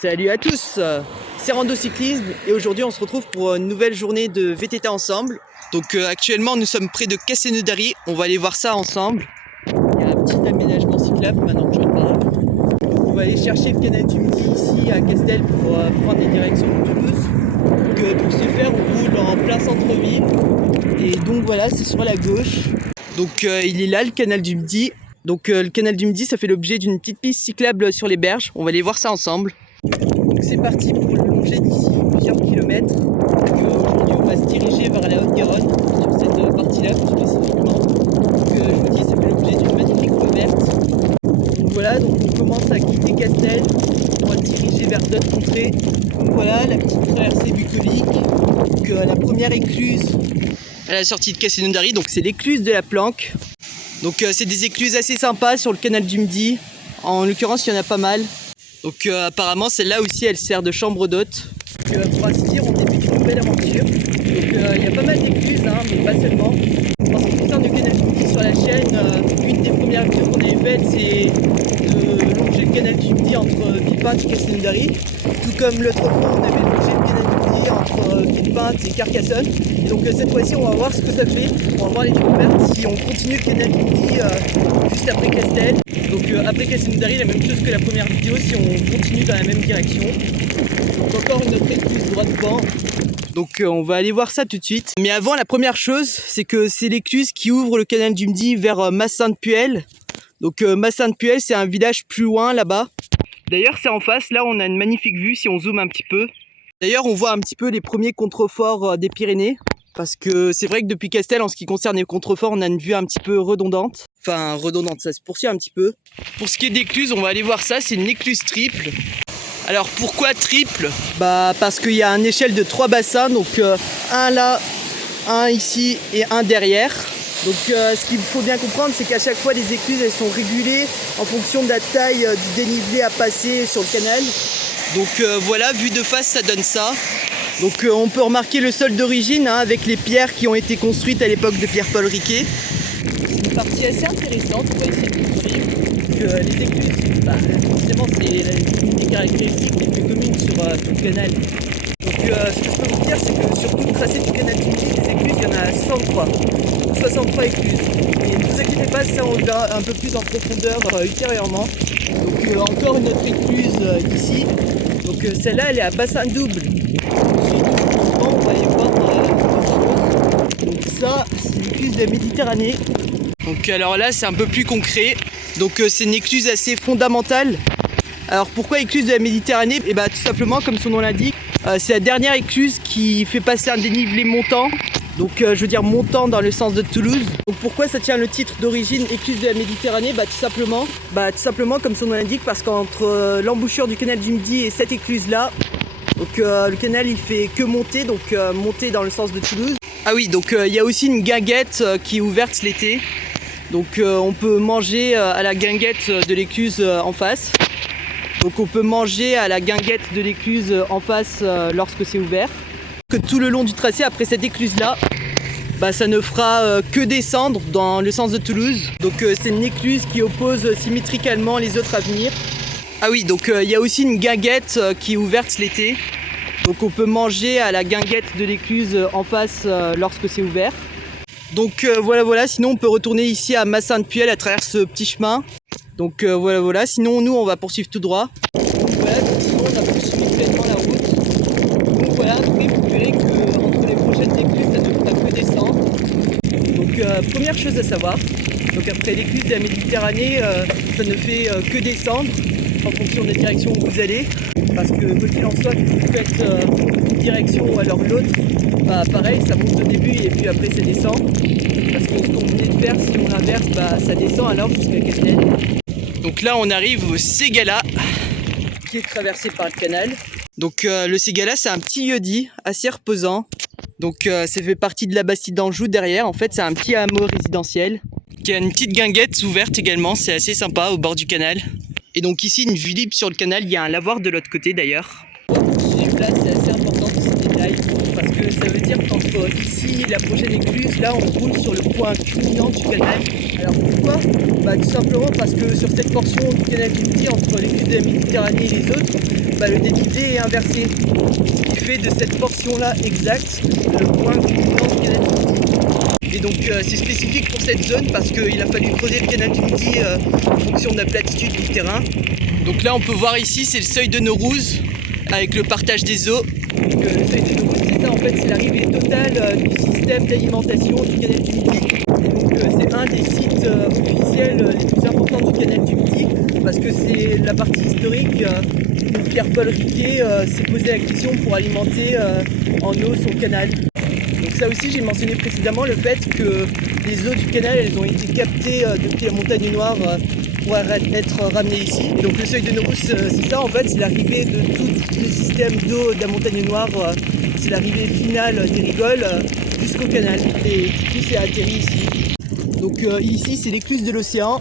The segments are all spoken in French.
Salut à tous, c'est Rando Cyclisme et aujourd'hui on se retrouve pour une nouvelle journée de VTT ensemble. Donc actuellement nous sommes près de Castelnaudary, on va aller voir ça ensemble. Il y a un petit aménagement cyclable maintenant que j'en parle. Donc on va aller chercher le canal du Midi ici à Castel pour prendre les directions de Toulouse. Donc pour ce faire on roule en plein centre-ville et donc voilà, c'est sur la gauche. Donc il est là le canal du Midi. Donc le canal du Midi ça fait l'objet d'une petite piste cyclable sur les berges, on va aller voir ça ensemble. Donc c'est parti pour le longer d'ici plusieurs kilomètres. Aujourd'hui on va se diriger vers la Haute-Garonne sur cette partie-là plus spécifiquement. Donc je vous dis ça fait l'objet d'une magnifique rue verte. Donc voilà, donc on commence à quitter Castel pour se diriger vers d'autres contrées. Donc voilà la petite traversée bucolique. Donc la première écluse à la sortie de Castelnaudary, donc c'est l'écluse de la Planque. Donc c'est des écluses assez sympas sur le canal du Midi. En l'occurrence il y en a pas mal. Donc apparemment celle-là aussi elle sert de chambre d'hôte. Pour ainsi dire on débute une nouvelle aventure. Donc il y a pas mal d'écluses mais pas seulement. En ce qui concerne le canal du Midi sur la chaîne, une des premières vidéos qu'on avait faites c'est de longer le canal du Midi entre Villepinte et Castelnaudary. Tout comme l'autre fois on avait longé le canal du Midi entre Villepinte et Carcassonne. Et donc cette fois-ci on va voir ce que ça fait. On va voir les découvertes si on continue le canal du Midi juste après Castel. Donc après Castelnaudary, la même chose que la première vidéo si on continue dans la même direction. Donc encore une autre écluse droit devant. Donc on va aller voir ça tout de suite. Mais avant, la première chose, c'est que c'est l'écluse qui ouvre le canal du Midi vers Mas-Sainte-Puelle. Donc Mas-Sainte-Puelle, c'est un village plus loin là-bas. D'ailleurs c'est en face, là on a une magnifique vue si on zoome un petit peu. D'ailleurs on voit un petit peu les premiers contreforts des Pyrénées. Parce que c'est vrai que depuis Castel, en ce qui concerne les contreforts, on a une vue un petit peu redondante. Enfin, redondante, ça se poursuit un petit peu. Pour ce qui est d'écluse, on va aller voir ça, c'est une écluse triple. Alors pourquoi triple? Bah parce qu'il y a une échelle de 3 bassins, donc un là, un ici et un derrière. Donc ce qu'il faut bien comprendre, c'est qu'à chaque fois les écluses elles sont régulées en fonction de la taille du dénivelé à passer sur le canal. Donc voilà, vu de face ça donne ça. Donc on peut remarquer le sol d'origine avec les pierres qui ont été construites à l'époque de Pierre-Paul Riquet. C'est une partie assez intéressante, on va essayer de découvrir. Donc les écluses, forcément c'est une des caractéristiques les plus communes sur tout le canal. Donc ce que je peux vous dire c'est que sur tout le tracé du canal du Midi, les écluses il y en a 63. 63 écluses. Et ne vous inquiétez pas, ça on le verra un peu plus en profondeur ultérieurement. Donc encore une autre écluse ici. Donc celle-là elle est à bassin double. Ensuite, on va aller voir donc ça c'est l'écluse de la Méditerranée. Donc alors là c'est un peu plus concret. Donc c'est une écluse assez fondamentale. Alors pourquoi écluse de la Méditerranée? Et bah tout simplement comme son nom l'indique, c'est la dernière écluse qui fait passer un dénivelé montant. Donc je veux dire montant dans le sens de Toulouse. Donc pourquoi ça tient le titre d'origine écluse de la Méditerranée? Bah tout simplement comme son nom l'indique, parce qu'entre l'embouchure du canal du Midi et cette écluse là, donc le canal il fait que monter, donc monter dans le sens de Toulouse. Ah oui, donc il y a aussi une guinguette qui est ouverte l'été. Donc on peut manger à la guinguette de l'écluse en face. Donc on peut manger à la guinguette de l'écluse en face lorsque c'est ouvert. Que tout le long du tracé après cette écluse là, ça ne fera que descendre dans le sens de Toulouse. Donc c'est une écluse qui oppose symétriquement les autres à venir. Ah oui, donc il y a aussi une guinguette qui est ouverte l'été. Donc on peut manger à la guinguette de l'écluse en face lorsque c'est ouvert. Donc voilà, sinon on peut retourner ici à Mas-Sainte-Puelle à travers ce petit chemin. Donc voilà, sinon nous on va poursuivre tout droit. Donc voilà, sinon on a poursuivi pleinement la route. Donc voilà, après vous verrez qu'entre les prochaines écluses ça ne fera que descendre. Donc première chose à savoir, donc après l'écluse de la Méditerranée, ça ne fait que descendre en fonction des directions où vous allez. Parce que quoi qu'il en soit, que vous faites une direction ou alors l'autre, pareil, ça monte au début et puis après ça descend. Parce que ce qu'on venait de faire, si on inverse, ça descend alors jusqu'à Castel. Donc là on arrive au Ségala, qui est traversé par le canal. Donc le Ségala c'est un petit lieu-dit assez reposant. Donc ça fait partie de la Bastide d'Anjou derrière. En fait c'est un petit hameau résidentiel qui a une petite guinguette ouverte également, c'est assez sympa au bord du canal. Et donc ici une vue libre sur le canal, il y a un lavoir de l'autre côté d'ailleurs. Pour poursuivre là c'est assez important ce détail parce que ça veut dire qu'entre ici et la prochaine écluse, là on roule sur le point culminant du canal. Alors pourquoi? Tout simplement parce que sur cette portion du canal du Midi entre l'écluse de la Méditerranée et les autres, le dénivelé est inversé. Ce qui fait de cette portion-là exacte le point culminant du canal du Midi. Et donc c'est spécifique pour cette zone parce qu'il a fallu creuser le canal du Midi en fonction de la platitude du terrain. Donc là on peut voir ici c'est le seuil de Neurouze avec le partage des eaux. Donc, le seuil de Neurouze c'est ça en fait, c'est l'arrivée totale du système d'alimentation du canal du Midi. Et donc c'est un des sites officiels les plus importants du canal du Midi parce que c'est la partie historique où Pierre-Paul Riquet s'est posé la question pour alimenter en eau son canal. Donc ça aussi j'ai mentionné précédemment le fait que les eaux du canal elles ont été captées depuis la montagne Noire pour être ramenées ici. Et donc le seuil de Neurouze c'est ça en fait, c'est l'arrivée de tout le système d'eau de la montagne Noire, c'est l'arrivée finale des rigoles jusqu'au canal. Et tout c'est atterri ici. Donc ici c'est l'écluse de l'océan.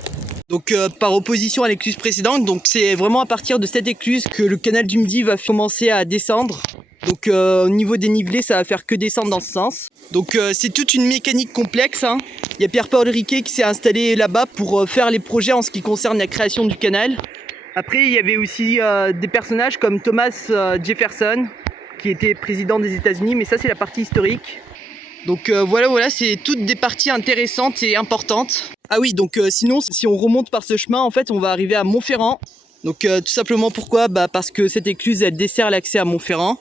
Donc par opposition à l'écluse précédente, donc c'est vraiment à partir de cette écluse que le canal du Midi va commencer à descendre. Donc au niveau dénivelé, ça va faire que descendre dans ce sens. Donc c'est toute une mécanique complexe, hein. Il y a Pierre-Paul Riquet qui s'est installé là-bas pour faire les projets en ce qui concerne la création du canal. Après, il y avait aussi des personnages comme Thomas Jefferson, qui était président des États-Unis, mais ça c'est la partie historique. Donc voilà, c'est toutes des parties intéressantes et importantes. Ah oui, donc sinon, si on remonte par ce chemin, en fait, on va arriver à Montferrand. Donc tout simplement pourquoi ? Parce que cette écluse, elle dessert l'accès à Montferrand.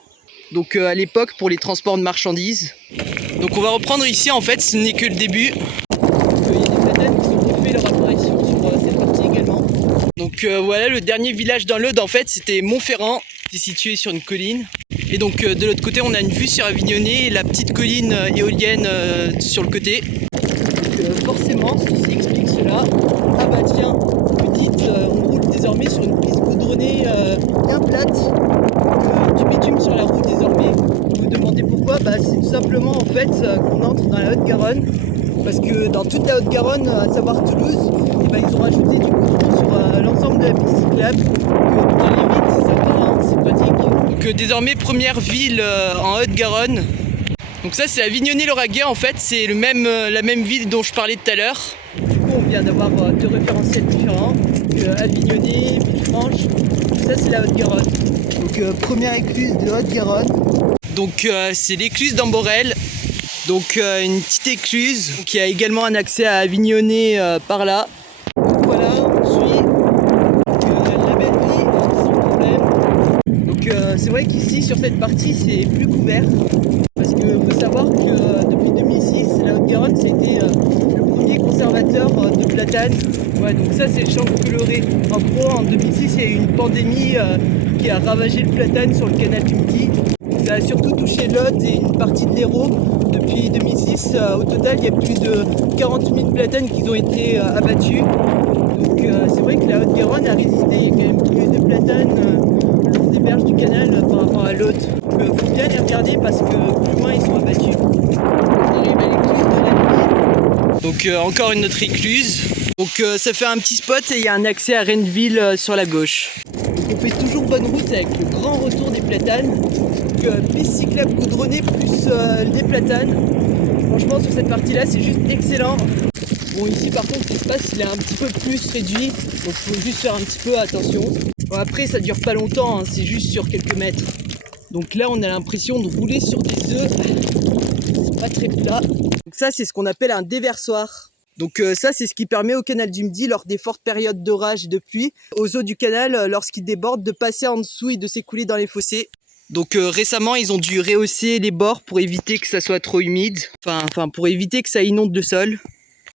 Donc à l'époque, pour les transports de marchandises. Donc on va reprendre ici, en fait, ce n'est que le début. Il y a des platanes qui ont fait leur apparition sur cette partie également. Donc voilà, le dernier village dans l'Aude, en fait, c'était Montferrand, qui est situé sur une colline. Et donc de l'autre côté, on a une vue sur Avignonnet et la petite colline éolienne sur le côté. Donc forcément, ceci explique cela. Ah bah tiens, vous dites, on roule désormais sur une piste goudronnée bien plate, du bitume sur la route désormais. Vous vous demandez pourquoi ? C'est tout simplement en fait qu'on entre dans la Haute-Garonne, parce que dans toute la Haute-Garonne, à savoir Toulouse, ils ont rajouté du goudron sur l'ensemble de la piste cyclable. Pour aller vite, c'est sympa, hein, c'est pratique. Donc désormais première ville en Haute-Garonne. Donc ça c'est Avignonnet-Lauragais en fait, c'est la même ville dont je parlais tout à l'heure. Du coup on vient d'avoir deux référentiels différents, Avignonnet, Villefranche, ça c'est la Haute-Garonne. Donc première écluse de Haute-Garonne. Donc c'est l'écluse d'Amborel, donc une petite écluse qui a également un accès à Avignonnet par là. Donc voilà, on suit, la belle vie sans problème. Donc c'est vrai qu'ici sur cette partie c'est plus couvert. Parce qu'il faut savoir que depuis 2006, la Haute-Garonne, c'était le premier conservateur de platanes. Ouais, donc ça, c'est le champ coloré. En gros, en 2006, il y a eu une pandémie qui a ravagé le platane sur le canal du Midi. Ça a surtout touché l'Aude et une partie de l'Hérault. Depuis 2006, au total, il y a plus de 40 000 platanes qui ont été abattus. Donc c'est vrai que la Haute-Garonne a résisté. Il y a quand même plus de platanes le long des berges du canal par rapport à l'autre. Donc faut bien les regarder parce que plus loin ils sont abattus. On arrive à l'écluse de la nuit. Donc encore une autre écluse. Donc ça fait un petit spot et il y a un accès à Renneville sur la gauche. Donc on fait toujours bonne route avec le grand retour des platanes. Donc piste cyclable goudronnée plus les platanes. Franchement sur cette partie là c'est juste excellent. Bon ici par contre l'espace il est un petit peu plus réduit, donc il faut juste faire un petit peu attention. Bon, après ça dure pas longtemps, hein, c'est juste sur quelques mètres. Donc là on a l'impression de rouler sur des œufs, c'est pas très plat. Donc ça c'est ce qu'on appelle un déversoir. Donc ça c'est ce qui permet au canal du Midi lors des fortes périodes d'orage et de pluie, aux eaux du canal lorsqu'ils débordent de passer en dessous et de s'écouler dans les fossés. Donc récemment ils ont dû rehausser les bords pour éviter que ça soit trop humide, enfin pour éviter que ça inonde le sol.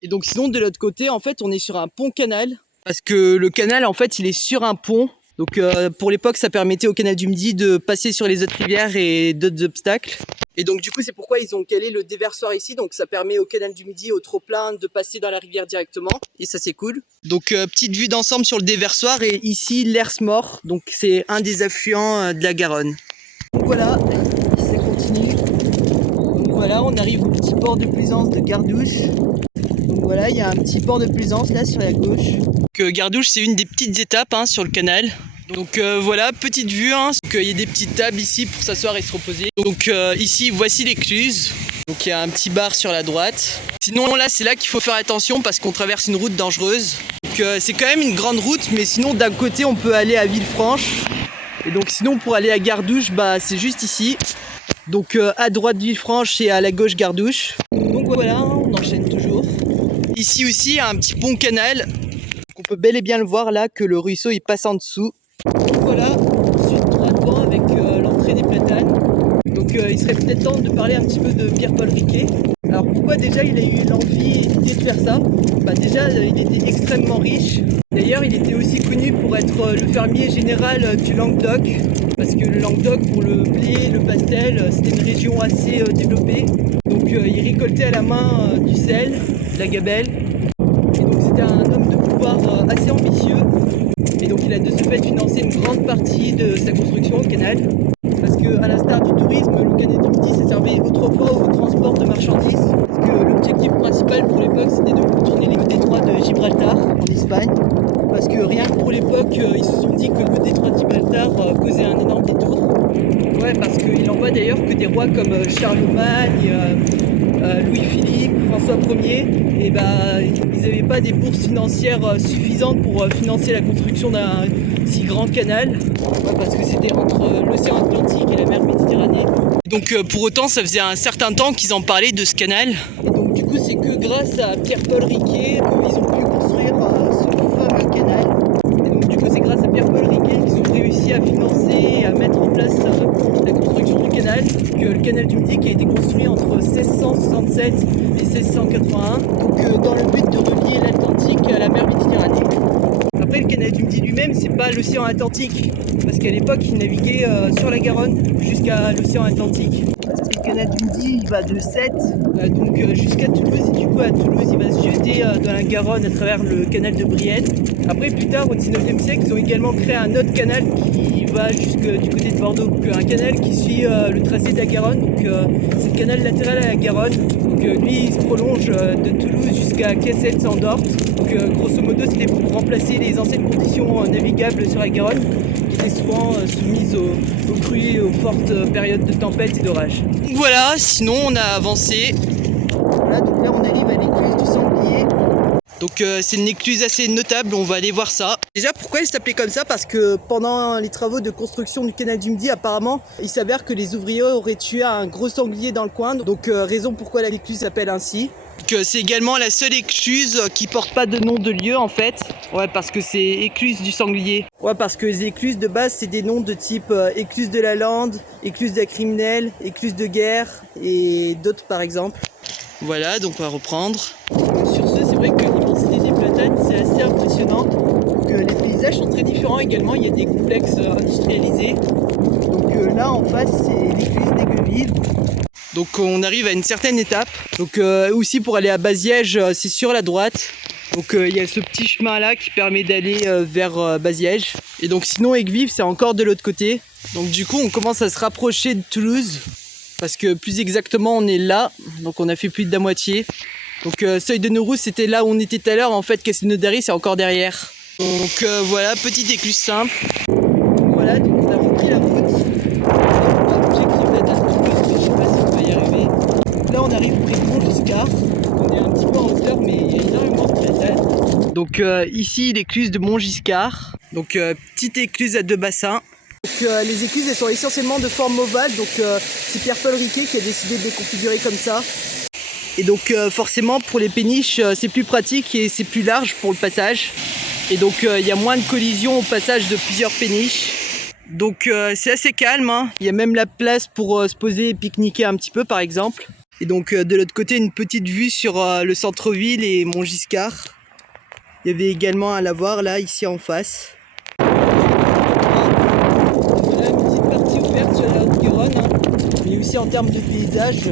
Et donc sinon de l'autre côté en fait on est sur un pont canal parce que le canal en fait il est sur un pont. Donc pour l'époque ça permettait au canal du Midi de passer sur les autres rivières et d'autres obstacles. Et donc du coup c'est pourquoi ils ont calé le déversoir ici. Donc ça permet au canal du Midi, au trop-plein de passer dans la rivière directement. Et ça c'est cool. Donc petite vue d'ensemble sur le déversoir et ici l'Hers-Mort. Donc c'est un des affluents de la Garonne. Donc voilà, ça continue. Donc voilà on arrive au petit port de plaisance de Gardouche. Donc voilà, il y a un petit port de plaisance là sur la gauche. Donc, Gardouche, c'est une des petites étapes sur le canal. Donc voilà, petite vue. Donc, il y a des petites tables ici pour s'asseoir et se reposer. Donc ici, voici l'écluse. Donc il y a un petit bar sur la droite. Sinon là, c'est là qu'il faut faire attention parce qu'on traverse une route dangereuse. Donc c'est quand même une grande route, mais sinon d'un côté, on peut aller à Villefranche. Et donc sinon pour aller à Gardouche, bah c'est juste ici. Donc à droite Villefranche et à la gauche Gardouche. Donc voilà, on enchaîne toujours. Ici aussi il y a un petit pont canal. On peut bel et bien le voir là que le ruisseau il passe en dessous. Donc voilà, ensuite droit devant avec l'entrée des platanes. Donc il serait peut-être temps de parler un petit peu de Pierre-Paul Riquet. Alors pourquoi déjà il a eu l'envie et l'idée de faire ça? Bah déjà il était extrêmement riche. D'ailleurs il était aussi connu pour être le fermier général du Languedoc. Parce que le Languedoc pour le blé, le pastel, c'était une région assez développée. Donc il récoltait à la main du sel, de la gabelle. Et donc c'était un homme de pouvoir assez ambitieux. Et donc il a de ce fait financé une grande partie de sa construction au canal. Parce qu'à l'instar du tourisme, le canal du Midi s'est servi autrefois au transport de marchandises. Parce que l'objectif principal pour l'époque c'était de contourner le détroit de Gibraltar en Espagne. Parce que rien que pour l'époque, ils se sont dit que le détroit de Gibraltar causait un énorme détour. Ouais, parce qu'il en va d'ailleurs que des rois comme Charlemagne, Louis-Philippe, François Ier, et bah, ils n'avaient pas des bourses financières suffisantes pour financer la construction d'un si grand canal, ouais, parce que c'était entre l'océan Atlantique et la mer Méditerranée. Et donc pour autant, ça faisait un certain temps qu'ils en parlaient de ce canal. Et donc du coup, c'est que grâce à Pierre-Paul Riquet qu'ils ont pu construire ce fameux canal. Et donc du coup, c'est grâce à Pierre-Paul Riquet qu'ils ont réussi à financer et à mettre en place la construction du canal. Que le canal du Midi qui a été construit entre 1667 et 1681, donc dans le but de relier l'Atlantique à la mer Méditerranée. Après, le canal du Midi lui-même, c'est pas l'océan Atlantique, parce qu'à l'époque, il naviguait sur la Garonne jusqu'à l'océan Atlantique. Le canal du Midi, il va de Sète donc jusqu'à Toulouse, et du coup à Toulouse, il va se jeter dans la Garonne à travers le canal de Brienne. Après, plus tard, au 19e siècle, ils ont également créé un autre canal qui va jusque du côté de Bordeaux. Donc, un canal qui suit le tracé de la Garonne, donc c'est le canal latéral à la Garonne. Donc lui, il se prolonge de Toulouse jusqu'à Cassette en Dorte. Donc grosso modo, c'était pour remplacer les anciennes conditions navigables sur la Garonne, qui étaient souvent soumises aux crues et aux fortes périodes de tempête et d'orage. Donc voilà, sinon on a avancé. Voilà, donc là on arrive à l'écluse du Sanglier. Donc c'est une écluse assez notable, on va aller voir ça. Déjà pourquoi elle s'appelait comme ça? Parce que pendant les travaux de construction du canal du Midi, apparemment, il s'avère que les ouvriers auraient tué un gros sanglier dans le coin. Donc raison pourquoi l'écluse s'appelle ainsi. C'est également la seule écluse qui porte pas de nom de lieu en fait. Ouais, parce que c'est écluse du Sanglier. Ouais, parce que les écluses de base c'est des noms de type écluse de la Lande, écluse de la Criminelle, écluse de guerre et d'autres par exemple. Voilà, donc on va reprendre. Sur ce, c'est vrai que l'immensité des platanes c'est assez impressionnant. Donc les paysages sont très différents également, il y a des complexes industrialisés. Donc là en face c'est l'écluse d'Aigueville. Donc on arrive à une certaine étape. Donc aussi pour aller à Baziège, c'est sur la droite. Donc il y a ce petit chemin là qui permet d'aller vers Baziège. Et donc sinon Aigueville c'est encore de l'autre côté. Donc du coup on commence à se rapprocher de Toulouse. Parce que plus exactement on est là. Donc on a fait plus de la moitié. Donc Seuil de Neurousse c'était là où on était tout à l'heure. En fait Castelnaudary c'est encore derrière. Donc voilà, petite écluse simple. Voilà, donc on a repris la route. Là on arrive près de Montgiscard, on est un petit peu en hauteur mais il y a énormément de platanes. Donc ici l'écluse de Montgiscard, donc petite écluse à deux bassins. Donc les écluses elles sont essentiellement de forme ovale, donc c'est Pierre-Paul Riquet qui a décidé de les configurer comme ça. Et donc forcément pour les péniches c'est plus pratique et c'est plus large pour le passage. Et donc il y a moins de collisions au passage de plusieurs péniches. Donc c'est assez calme, hein. Il y a même la place pour se poser et pique-niquer un petit peu par exemple. Et donc de l'autre côté une petite vue sur le centre-ville et Montgiscard. Il y avait également un lavoir là ici en face. Voilà une petite partie ouverte sur la Haute-Garonne, hein. Mais aussi en termes de paysage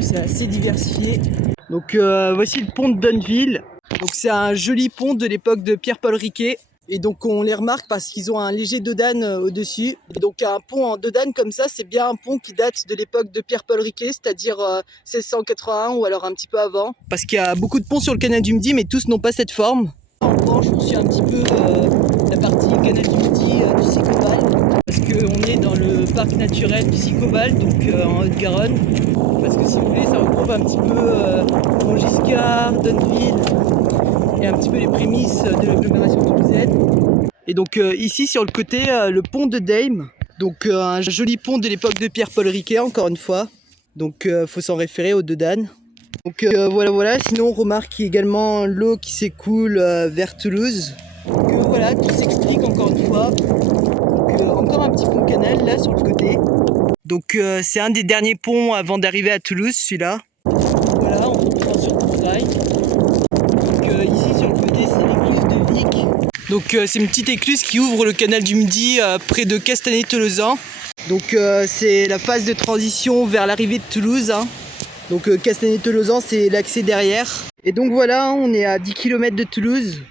c'est assez diversifié. Donc voici le pont de Donneville. Donc c'est un joli pont de l'époque de Pierre-Paul Riquet. Et donc on les remarque parce qu'ils ont un léger dodane au-dessus. Et donc un pont en dodane comme ça, c'est bien un pont qui date de l'époque de Pierre-Paul Riquet, c'est-à-dire 1681 ou alors un petit peu avant. Parce qu'il y a beaucoup de ponts sur le canal du Midi, mais tous n'ont pas cette forme. En revanche, on suit un petit peu la partie canal du Midi du Sicoval. Parce qu'on est dans le parc naturel du Sicoval, donc en Haute-Garonne. Parce que si vous voulez, ça regroupe un petit peu Montgiscard, Donneville, et un petit peu les prémices de l'agglomération toulousaine. Et donc ici sur le côté, le pont de Dame. Donc un joli pont de l'époque de Pierre-Paul Riquet, encore une fois. Donc faut s'en référer aux deux Dan. Donc voilà. Sinon on remarque également l'eau qui s'écoule vers Toulouse. Donc voilà, tout s'explique encore une fois. Donc encore un petit pont canal là sur le côté. Donc c'est un des derniers ponts avant d'arriver à Toulouse, celui-là. Voilà, on reprend sur le rail. Donc ici sur le côté c'est l'écluse de Vic. Donc c'est une petite écluse qui ouvre le canal du Midi près de Castanet-Tolosan. Donc c'est la phase de transition vers l'arrivée de Toulouse. Hein. Donc Castanet-Tolosan c'est l'accès derrière. Et donc voilà, on est à 10 km de Toulouse.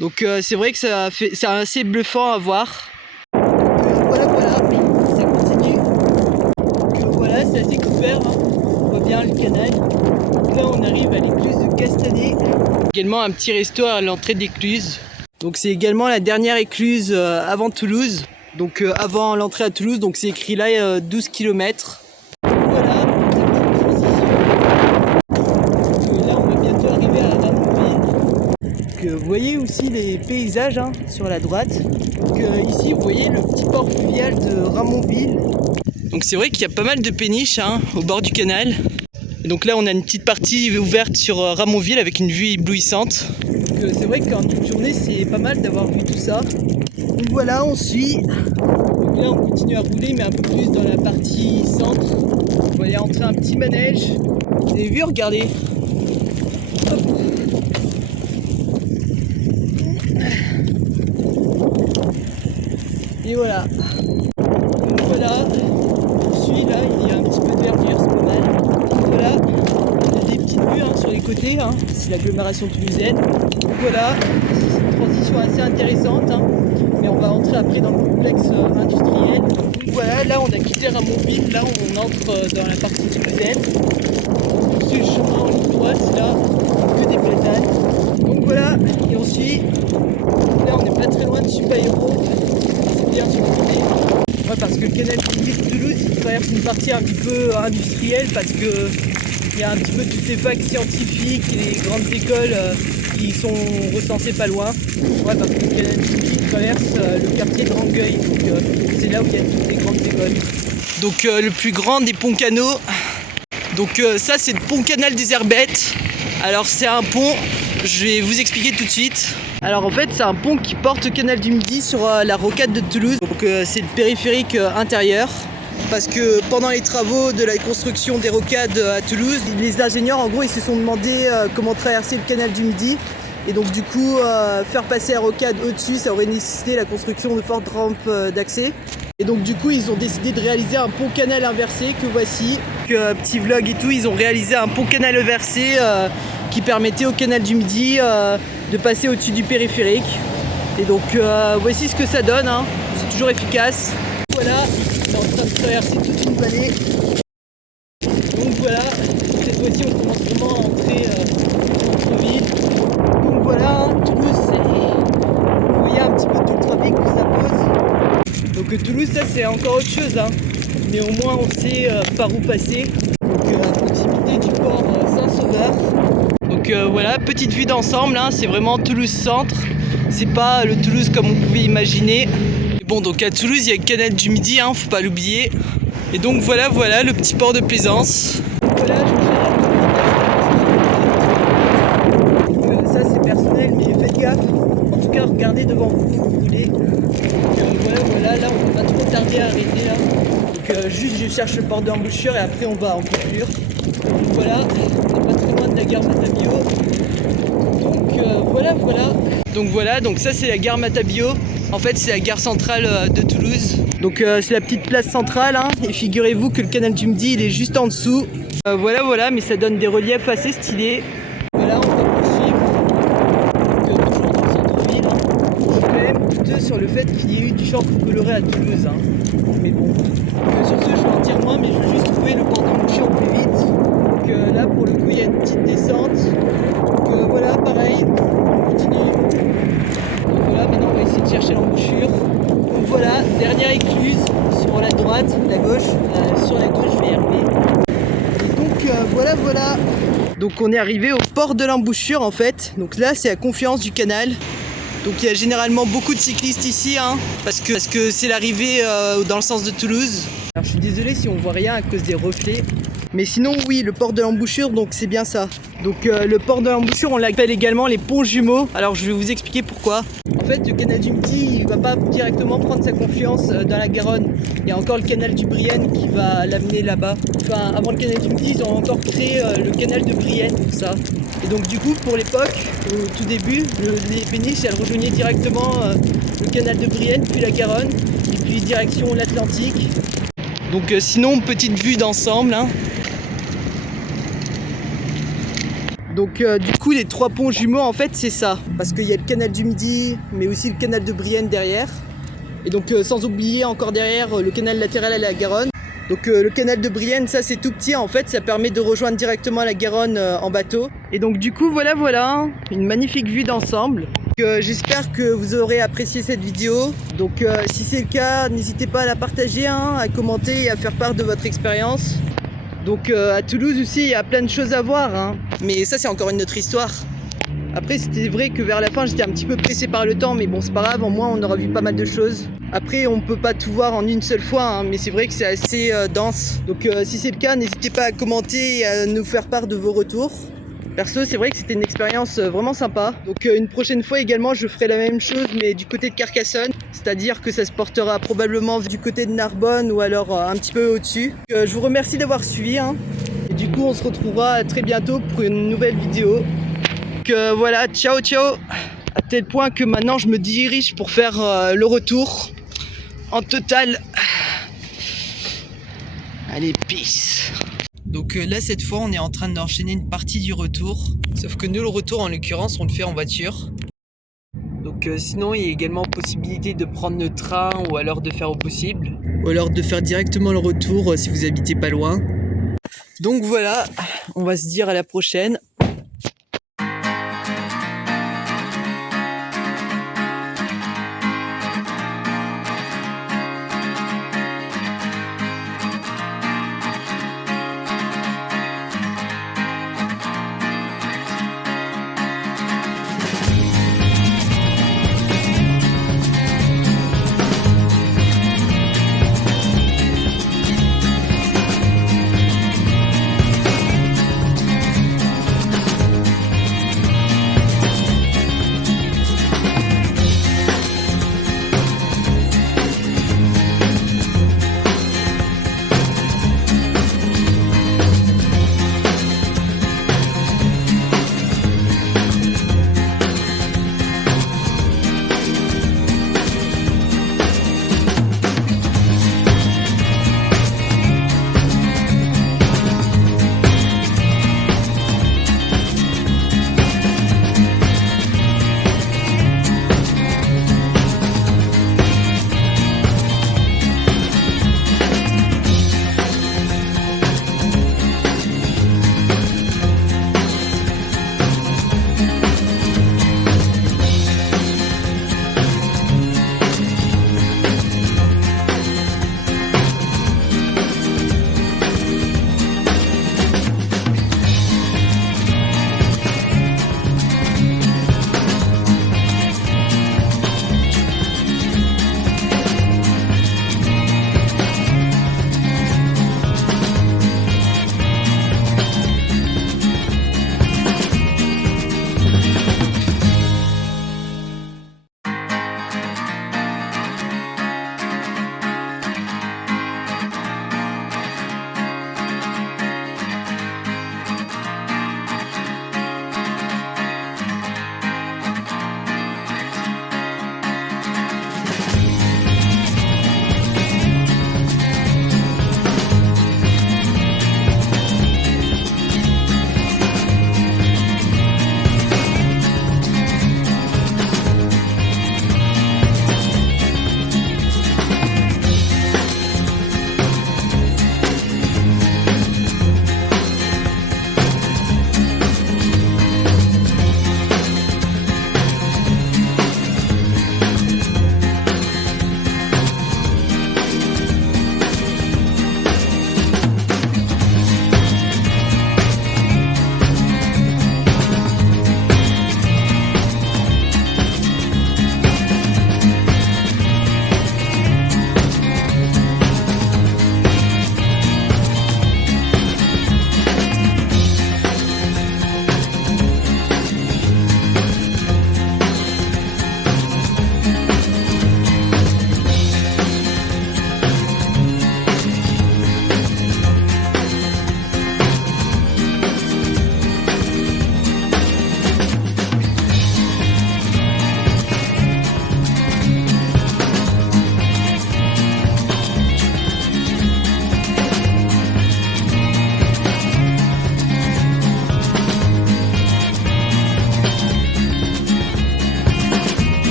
Donc c'est vrai que c'est assez bluffant à voir. Voilà, ça continue. Donc voilà, c'est assez couvert. Hein. On voit bien le canal. Donc là on arrive à l'écluse de Castanet. Également un petit resto à l'entrée de l'écluse. Donc c'est également la dernière écluse avant Toulouse. Donc avant l'entrée à Toulouse, donc c'est écrit là 12 km. Voilà, donc là on va bientôt arriver à Ramonville. Donc vous voyez aussi les paysages hein, sur la droite. Donc ici vous voyez le petit port fluvial de Ramonville. Donc c'est vrai qu'il y a pas mal de péniches hein, au bord du canal. Et donc là on a une petite partie ouverte sur Ramonville avec une vue éblouissante. Donc c'est vrai qu'en une journée c'est pas mal d'avoir vu tout ça. Donc voilà, on suit. Donc là on continue à rouler mais un peu plus dans la partie centre. On va aller entrer un petit manège. Vous avez vu, regardez. Hop. Et voilà. Donc voilà, on suit là, il y a un petit peu de verdure, c'est pas mal. Donc voilà, il y a des petites vues hein, sur les côtés, hein. C'est l'agglomération toulousaine. Donc voilà, c'est une transition assez intéressante, hein. Mais on va entrer après dans le complexe industriel. Donc voilà, là on a quitté Ramonville, là on entre dans la partie toulousaine. On suit le chemin en ligne droite, là, que des platanes. Donc voilà, et on suit. Là on n'est pas très loin de Supaéro. C'est bien sur le côté. Ouais, parce que le canal de Toulouse il traverse une partie un petit peu industrielle parce que il y a un petit peu toutes les facs scientifiques et les grandes écoles qui sont recensées pas loin. Ouais, parce que le canal du Midi traverse le quartier de Rangueil, donc c'est là où il y a toutes les grandes écoles. Donc le plus grand des ponts canaux. Donc ça c'est le pont canal des Herbettes. Alors c'est un pont, je vais vous expliquer tout de suite. Alors en fait c'est un pont qui porte le canal du Midi sur la rocade de Toulouse. Donc c'est le périphérique intérieur. Parce que pendant les travaux de la construction des rocades à Toulouse, les ingénieurs en gros ils se sont demandé comment traverser le canal du Midi. Et donc du coup faire passer la rocade au-dessus ça aurait nécessité la construction de fortes rampes d'accès. Et donc du coup ils ont décidé de réaliser un pont canal inversé que voici. Petit vlog et tout, ils ont réalisé un pont canal inversé qui permettait au canal du Midi de passer au-dessus du périphérique. Et donc voici ce que ça donne, hein. C'est toujours efficace. Voilà, on est en train de traverser toute une vallée. Donc voilà, cette fois-ci on commence vraiment à entrer en centre-ville. Donc voilà, hein, Toulouse, vous voyez un petit peu tout le trafic que ça pose. Donc Toulouse, ça c'est encore autre chose, hein. Mais au moins on sait par où passer. Donc à proximité du port Saint-Sauveur. Donc voilà, petite vue d'ensemble, hein, c'est vraiment Toulouse centre. C'est pas le Toulouse comme on pouvait imaginer. Bon, donc à Toulouse, il y a le canal du Midi, hein, faut pas l'oublier. Et donc voilà le petit port de plaisance. Voilà, donc, ça c'est personnel, mais faites gaffe. En tout cas, regardez devant vous quand vous roulez. Donc voilà, là on va pas trop tarder à arrêter là. Donc juste je cherche le port d'embouchure et après on va en bouchure. Donc voilà, on n'est pas très loin de la gare Matabio. Donc voilà. Donc ça c'est la gare Matabio. En fait c'est la gare centrale de Toulouse. Donc c'est la petite place centrale hein. Et figurez-vous que le canal du Midi il est juste en dessous. Voilà, mais ça donne des reliefs assez stylés. Voilà, on va poursuivre. Donc toujours dans le centre-ville. Hein. Je suis quand même douteux sur le fait qu'il y ait eu du champ coloré à Toulouse. Hein. Mais bon. Donc sur ce je vais en dire moins, mais je vais juste trouver le port d'embouchure au plus vite. Donc là pour le coup il y a une petite descente. Donc voilà, pareil, on continue. Donc voilà, maintenant on va essayer de chercher l'embouchure. Donc voilà, dernière écluse sur la droite, la gauche, sur la gauche je vais y arriver. Et donc voilà. Donc on est arrivé au port de l'embouchure en fait. Donc là c'est la confluence du canal. Donc il y a généralement beaucoup de cyclistes ici, hein, parce que c'est l'arrivée dans le sens de Toulouse. Alors je suis désolé si on voit rien à cause des reflets. Mais sinon oui, le port de l'embouchure, donc c'est bien ça. Donc le port de l'embouchure, on l'appelle également les ponts jumeaux. Alors je vais vous expliquer pourquoi. En fait, le canal du Midi, il va pas directement prendre sa confluence dans la Garonne. Il y a encore le canal du Brienne qui va l'amener là-bas. Enfin, avant le canal du Midi, ils ont encore créé le canal de Brienne, tout ça. Et donc du coup, pour l'époque, au tout début, les péniches, elles rejoignaient directement le canal de Brienne, puis la Garonne, et puis direction l'Atlantique. Donc sinon, petite vue d'ensemble, hein. Donc du coup les 3 ponts jumeaux en fait c'est ça, parce qu'il y a le canal du Midi mais aussi le canal de Brienne derrière, et donc sans oublier encore derrière le canal latéral à la Garonne. Donc le canal de Brienne, ça c'est tout petit en fait, ça permet de rejoindre directement la Garonne en bateau. Et donc du coup voilà une magnifique vue d'ensemble. J'espère que vous aurez apprécié cette vidéo. Donc si c'est le cas, n'hésitez pas à la partager, hein, à commenter et à faire part de votre expérience. Donc à Toulouse aussi, il y a plein de choses à voir, hein. Mais ça c'est encore une autre histoire. Après c'était vrai que vers la fin j'étais un petit peu pressé par le temps, mais bon c'est pas grave, au moins on aura vu pas mal de choses. Après on peut pas tout voir en une seule fois, hein, mais c'est vrai que c'est assez dense. Donc si c'est le cas, n'hésitez pas à commenter et à nous faire part de vos retours. Perso, c'est vrai que c'était une expérience vraiment sympa. Donc une prochaine fois également, je ferai la même chose, mais du côté de Carcassonne. C'est-à-dire que ça se portera probablement du côté de Narbonne ou alors un petit peu au-dessus. Je vous remercie d'avoir suivi, hein. Et du coup, on se retrouvera très bientôt pour une nouvelle vidéo. Donc voilà, ciao ciao. À tel point que maintenant, je me dirige pour faire le retour en total. Allez, peace. Donc là cette fois on est en train d'enchaîner une partie du retour. Sauf que nous le retour en l'occurrence on le fait en voiture. Donc sinon il y a également possibilité de prendre le train ou alors de faire au possible. Ou alors de faire directement le retour si vous habitez pas loin. Donc voilà, on va se dire à la prochaine.